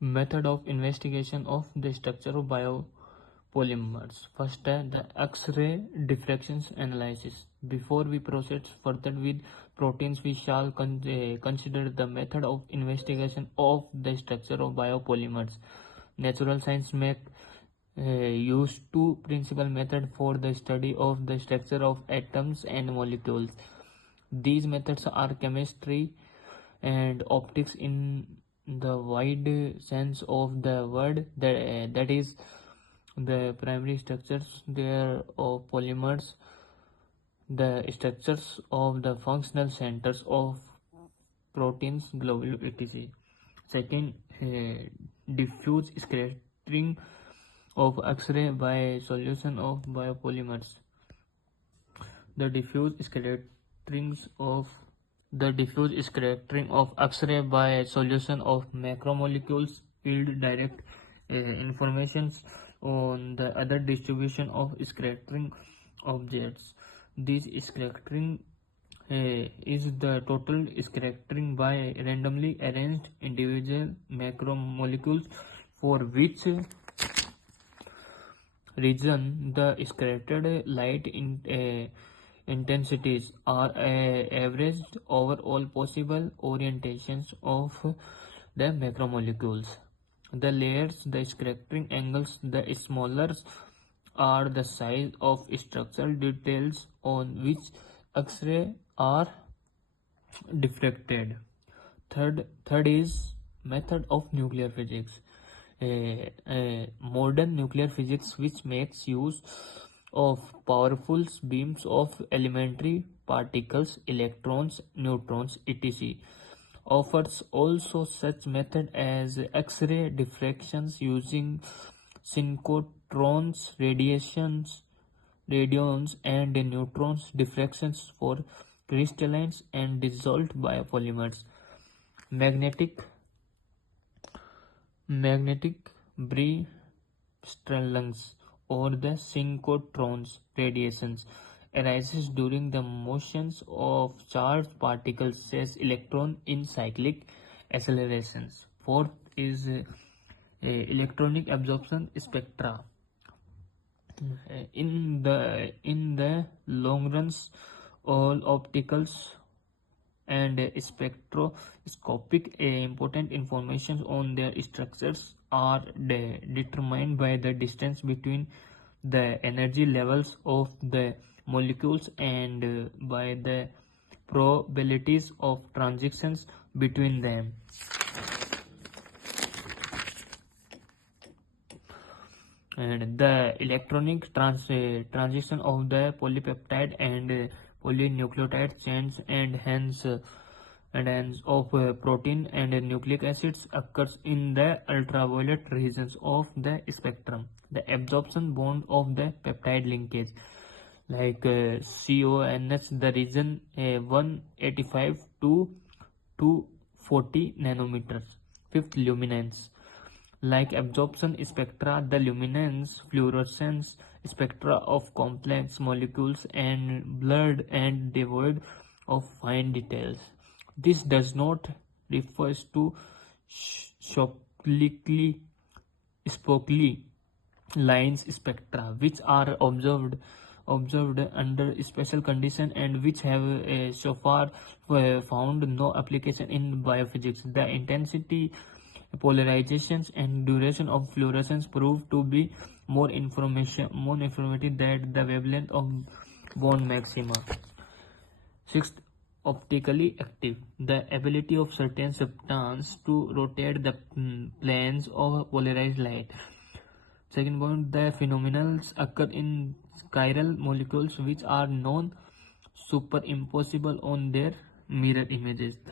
Method of investigation of the structure of biopolymers. First, the X-ray diffraction analysis. Before we proceed further with proteins, we shall consider the method of investigation of the structure of biopolymers. Natural science make use two principal methods for the study of the structure of atoms and molecules. These methods are chemistry and optics in the wide sense of the word, that is the primary structures there of polymers, the structures of the functional centers of proteins, globules, etc. Second, diffuse scattering of X-ray by solution of biopolymers. The diffuse scattering of X-ray by solution of macromolecules yield direct information on the other distribution of scattering objects. This scattering is the total scattering by randomly arranged individual macromolecules for which reason the scattered light intensities are averaged over all possible orientations of the macromolecules. The layers, the scattering angles, the smaller are the size of structural details on which X-ray are diffracted. Third is method of nuclear physics. Modern nuclear physics, which makes use of powerful beams of elementary particles, electrons, neutrons, etc., offers also such method as X-ray diffractions using synchrotrons, radions, and neutrons diffractions for crystalline and dissolved biopolymers. Magnetic brightness or the synchrotrons radiations arises during the motions of charged particles as electron in cyclic accelerations. Fourth is electronic absorption spectra. In the long runs, all opticals and spectroscopic important information on their structures are determined by the distance between the energy levels of the molecules and by the probabilities of transitions between them. And the electronic transition of the polypeptide and polynucleotide chains and hence of protein and nucleic acids occurs in the ultraviolet regions of the spectrum. The absorption bond of the peptide linkage, like CONH, the region 185 to 240 nanometers. Fifth, luminance. Like absorption spectra, the luminance fluorescence spectra of complex molecules and blurred and devoid of fine details. This does not refer to spockly lines spectra, which are observed under special conditions and which have so far found no application in biophysics. The intensity, polarizations, and duration of fluorescence prove to be more informative than the wavelength of bond maxima. Sixth, optically active. The ability of certain substances to rotate the planes of polarized light. Second point, the phenomena occur in chiral molecules which are non-superimposable on their mirror images.